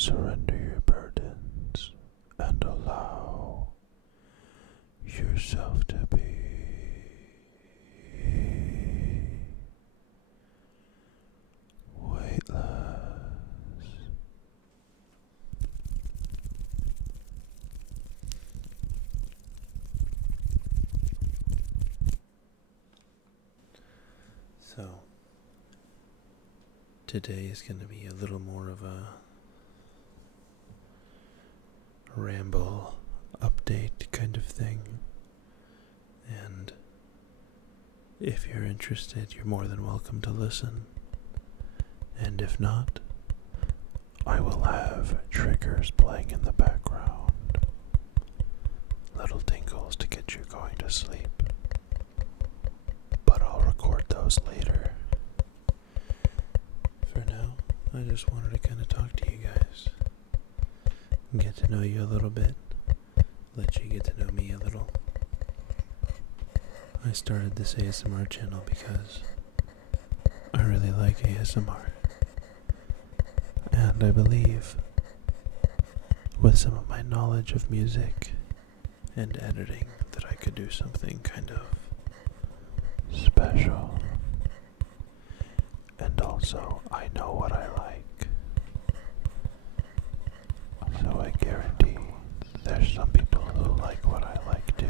Surrender your burdens and allow yourself to be weightless. So, today is going to be a little more of a ramble update kind of thing. And if you're interested, you're more than welcome to listen. And if not, I will have triggers playing in the background. Little tingles to get you going to sleep. But I'll record those later. For now, I just wanted to kind of talk to you guys. Get to know you a little bit. Let you get to know me a little. I started this ASMR channel because I really like ASMR. And I believe with some of my knowledge of music and editing that I could do something kind of special. And also, I know what I like. So I guarantee there's some people who like what I like too.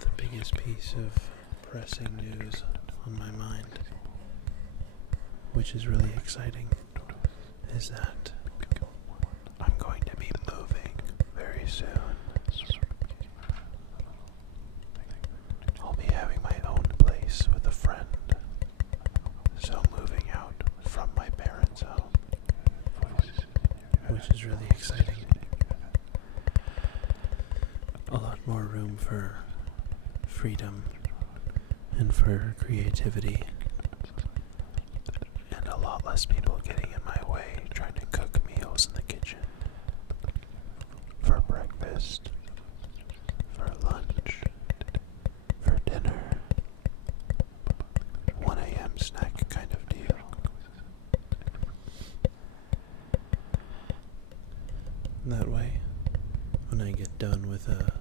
The biggest piece of pressing news on my mind, which is really exciting, is that I'm going to be moving very soon. I'll be having my own place with a friend. So moving out from my parents' home, which is really exciting. A lot more room for freedom and for creativity, and a lot less people getting in my way trying to cook meals in the kitchen. For breakfast, for lunch, for dinner, 1 a.m. snack kind of deal. That way, when I get done with a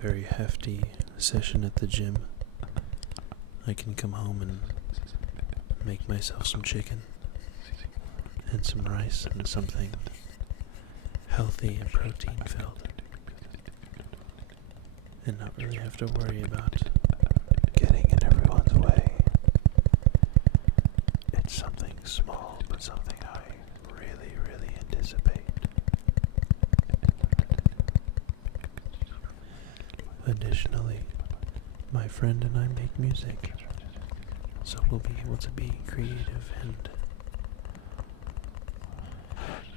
very hefty session at the gym, I can come home and make myself some chicken and some rice and something healthy and protein filled, and not really have to worry about getting in everyone's way. It's something small, but something I really, really anticipate. Additionally, my friend and I make music, so we'll be able to be creative and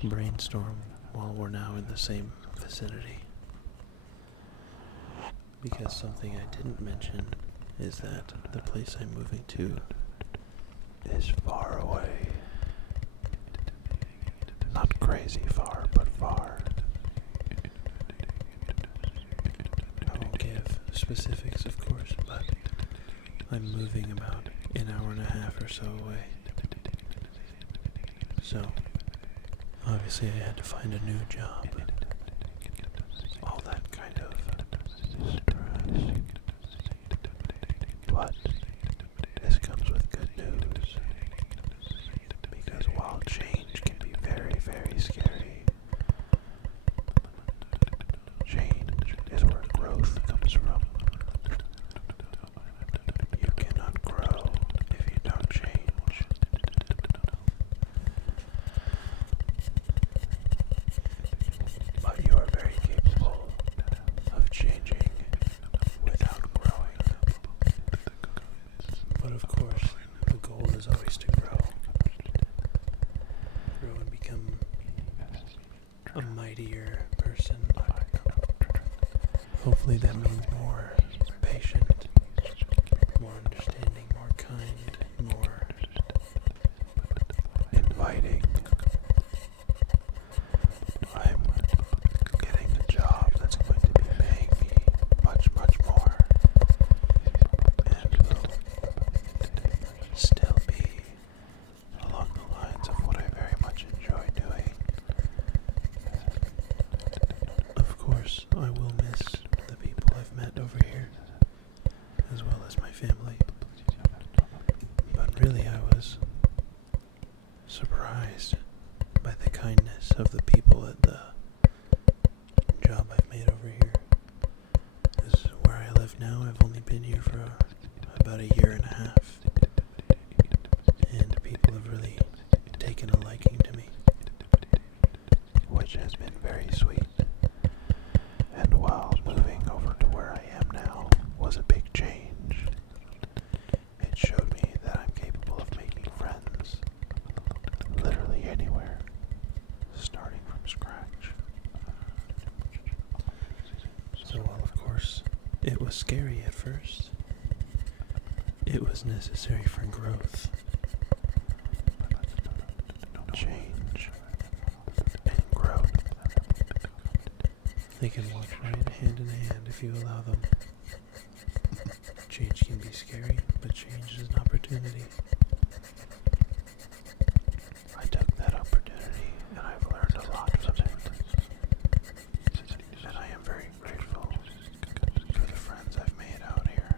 brainstorm while we're now in the same vicinity. Because something I didn't mention is that the place I'm moving to is far away. Not crazy far, but far. I won't give specifics, of course, but I'm moving about an hour and a half or so away. So, obviously I had to find a new job. All that kind of stress. But this comes with good news. Because while change can be very, very scary, change is where growth comes from. You cannot grow if you don't change. But you are very capable of changing without growing. But of course, the goal is always to grow. Grow and become a mightier person. Hopefully that means more patient, more understanding, more kind, more inviting. I'm getting a job that's going to be paying me much, much more, and will stay really, I was surprised by the kindness of the people at the job I've made over here. This is where I live now. I've only been here for about a year and a half, and people have really taken a liking to me, which has been very sweet. And while moving over to where I am now was a big change, it showed me that I'm capable of making friends literally anywhere, starting from scratch. So while of course it was scary at first, it was necessary for growth, change, and growth. They can walk right hand in hand if you allow them. Change can be scary, but change is an opportunity. I took that opportunity and I've learned a lot from it. And I am very grateful for the friends I've made out here.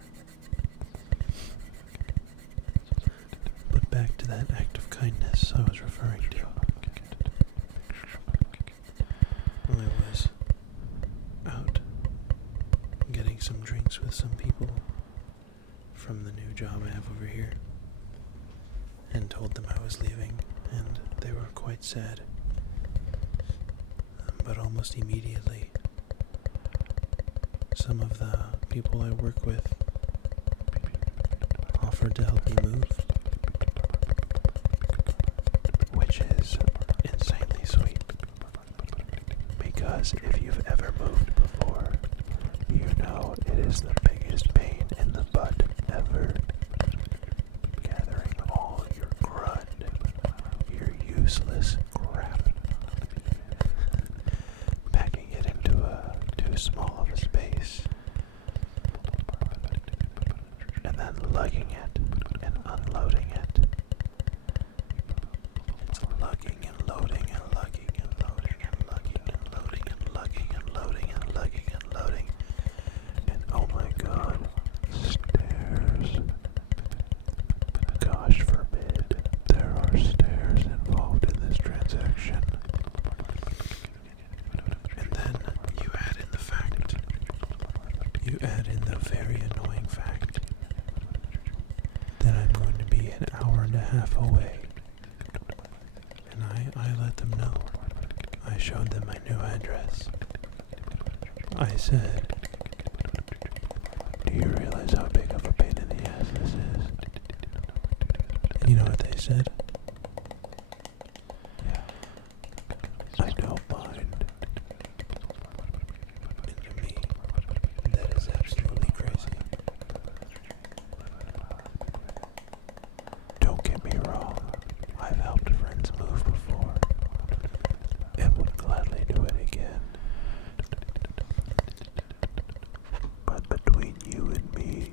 But back to that act of kindness I was referring to. When I was out getting some drinks with some people from the new job I have over here, and told them I was leaving, and they were quite sad. But almost immediately, some of the people I work with offered to help me move, which is insanely sweet. Because if you've ever moved before, you know it is the biggest pain in the butt ever. Gathering all your crud, your useless crap, packing it into too small of a space, and then lugging it and unloading it. It's lugging and loading and lugging and loading and lugging and loading and lugging and loading and lugging and loading. And oh my god, stairs. Gosh forbid there are stairs involved in this transaction. And then you add in the very annoying fact that I'm going to be an hour and a half away. And I let them know. I showed them my new address. I said, "Do you realize how big of a pain in the ass this is?" And you know what they said? "Yeah, I don't mind." And to me, that is absolutely crazy. Don't get me wrong, I've helped friends move before, and would gladly do it again. But between you and me,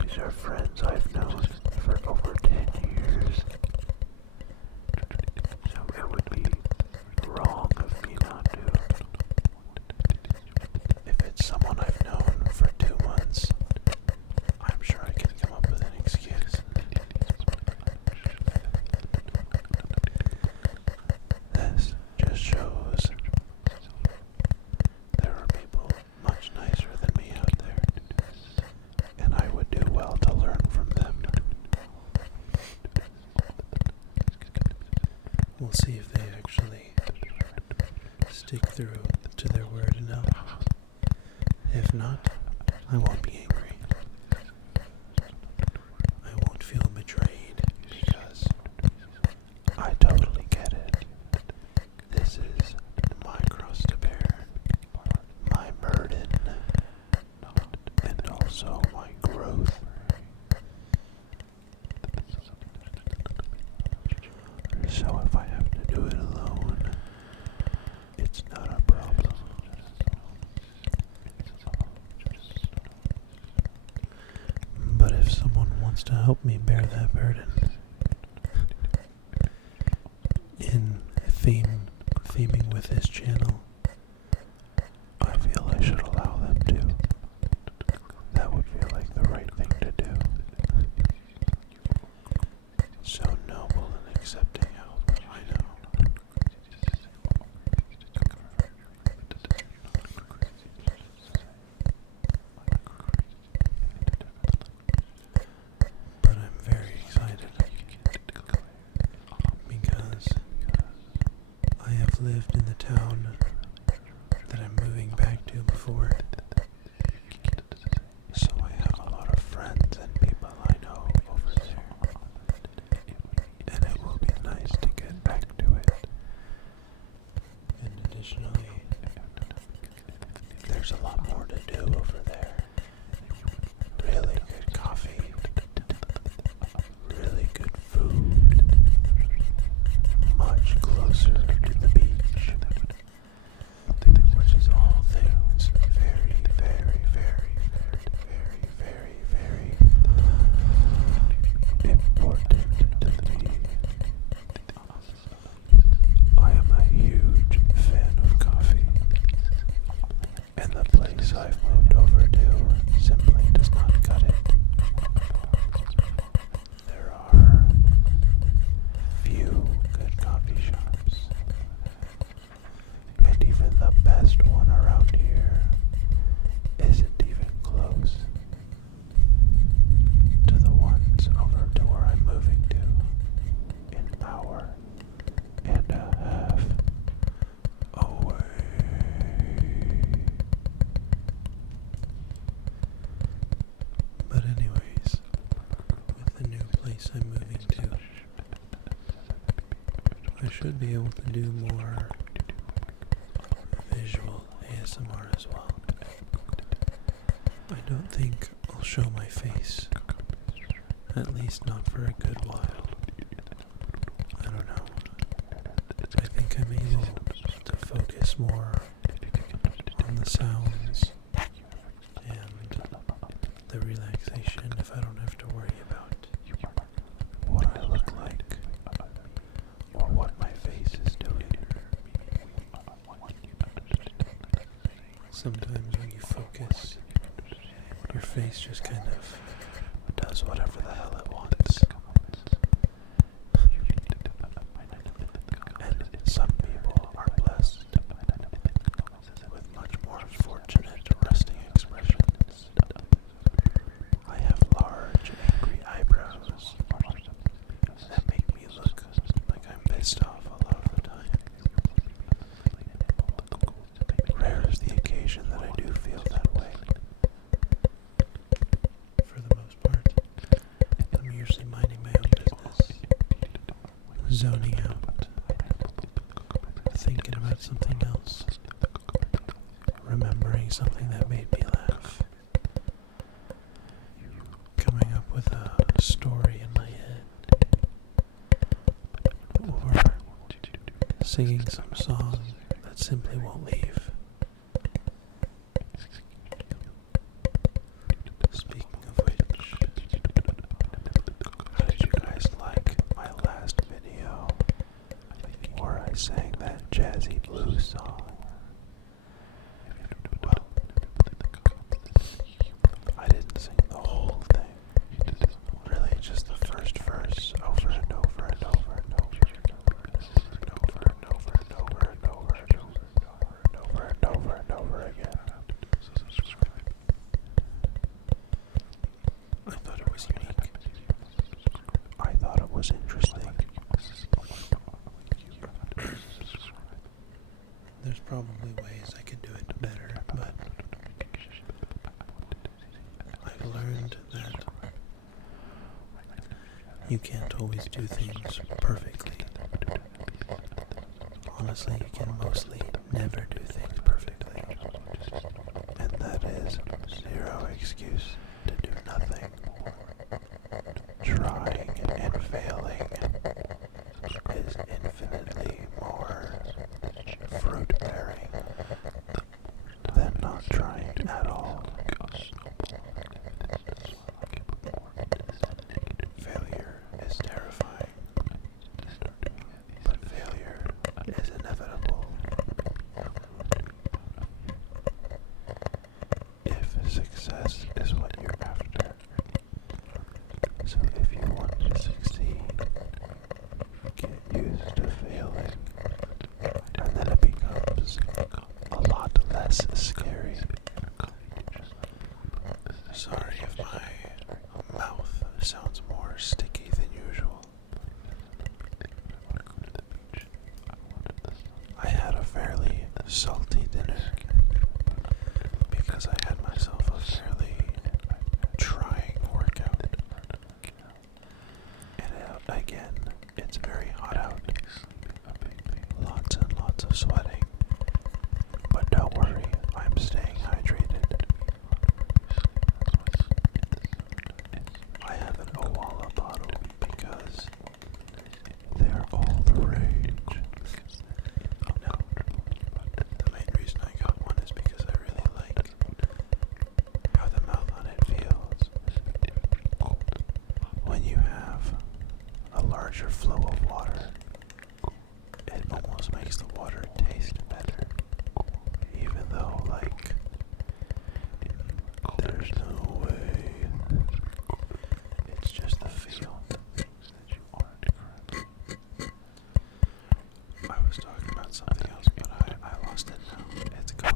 these are friends I've known for over 10 years. So it would be wrong of me not to. If it's someone I've known for 2 months, I'm sure I can come up with an excuse. This just shows there are people much nicer than me out there, and I would do well to learn from them. We'll see if they actually stick through to their word enough. If not, I won't be angry. I won't feel betrayed, because I totally get it. This is my cross to bear, my burden, and also my growth. So if I have to do it alone, it's not a problem. But if someone wants to help me bear that burden, in theming with this channel, I feel I should allow them to. That would feel like the right thing to do. place I'm moving to. I should be able to do more visual ASMR as well. I don't think I'll show my face, at least not for a good while. I don't know. I think I'm able to focus more on the sounds and the relaxation if I don't have to worry about what I look like or what my face is doing. Sometimes when you focus, your face just kind of does whatever the hell it wants. And some people are blessed with much more fortunate resting expressions. I have large, angry eyebrows that make me look like I'm pissed off a lot of the time. Rare is the occasion that I do feel that way. For the most part, I'm usually minding my own business, zoning out, thinking about something else, remembering something that made me laugh, coming up with a story in my head, or singing some song that simply won't leave. Speaking of which, how did you guys like my last video where I sang that jazzy blues song? Well, I didn't sing the whole thing. Really, just the first verse over and over and over and over and over and over and over and over and over and over and over again. I thought it was unique. I thought it was interesting. There's probably ways I could do it better, but I've learned that you can't always do things perfectly. Honestly, you can mostly never do things perfectly. And that is zero excuse to do nothing. Trying and failing is infinitely more fruit-bearing than not trying at all. Failure is terrifying, but failure is inevitable. If success is what you're after, so if you want to succeed, get used to failing, and then it becomes a lot less scary. Sorry if my mouth sounds more sticky than usual. I had a fairly salty dinner because I had myself a fairly trying workout. And again, it's very hot out. Lots and lots of sweating. But don't worry, I'm staying hydrated. I have an Owala bottle because they're all the rage. No, the main reason I got one is because I really like how the mouth on it feels. When you have a larger flow of water, it almost makes the water taste better. Even though, like, there's no way. It's just the feel. I was talking about something else, but I lost it now. It's gone.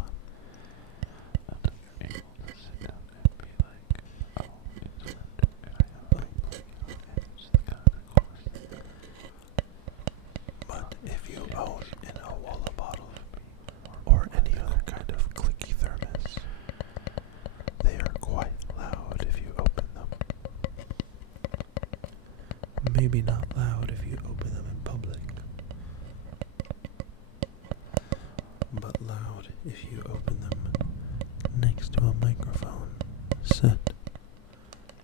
But if you own an Owala bottle, maybe not loud if you open them in public, but loud if you open them next to a microphone set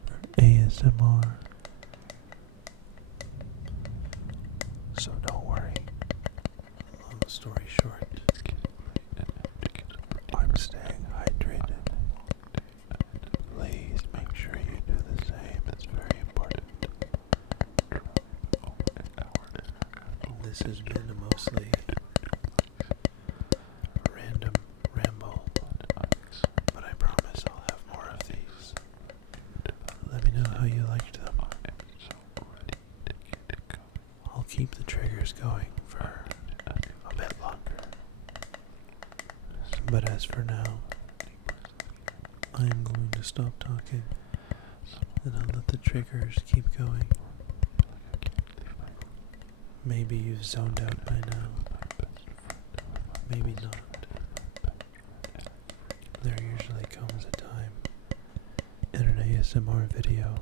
for ASMR. So don't worry. Long story short, I'm staying hydrated. Please make sure you do the same. It's very important. This has been a mostly random ramble, but I promise I'll have more of these. Let me know how you liked them. I'll keep the triggers going for a bit longer. But as for now, I am going to stop talking and I'll let the triggers keep going. Maybe you've zoned out by now. Maybe not. There usually comes a time in an ASMR video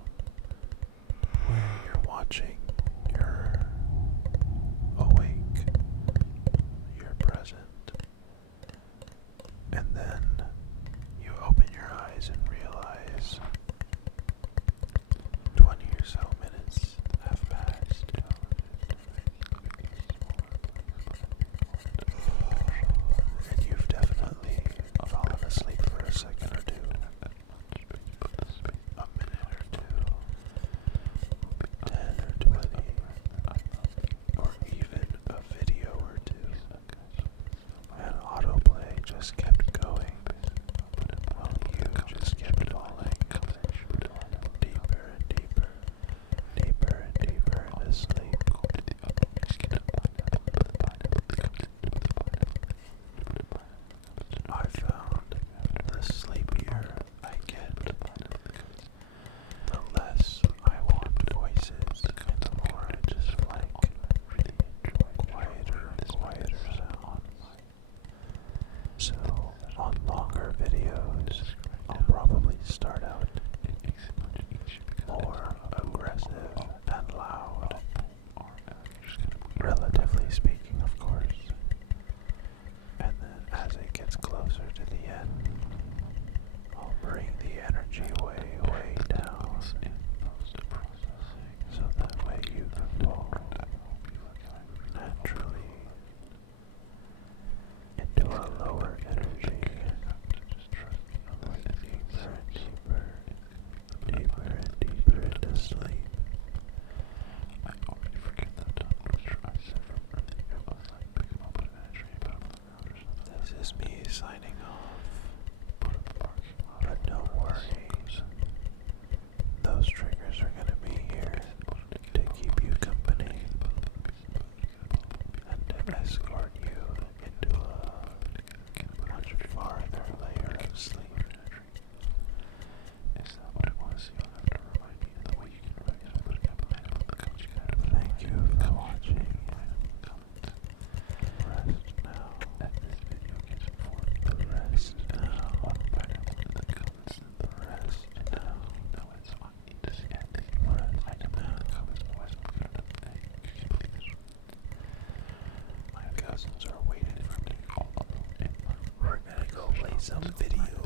where you're watching, you're awake, you're present, and then you open your eyes and realize 20 or so minutes have passed. And you've definitely fallen asleep for a second or two. A minute or two. 10 or 20. Or even a video or two. And autoplay just kept going. While you just kept falling deeper and deeper, deeper and deeper into sleep. I found the sleepier I get, the less I want voices, and the more I just like quieter and quieter sounds. So, on longer videos, I'll probably start out more aggressive and loud, relatively speaking, of course. And then as it gets closer to the end, I'll bring the energy way, way down, so that way you can fall naturally into a lower energy, deeper and deeper, deeper and deeper into sleep. This is me signing off, but don't worry, those triggers are going to be here to keep you company and to escort you into a much farther layer of sleep. Thank you for watching. Rest now. Rest now. Rest now. My cousins are waiting for me. We're gonna go play some video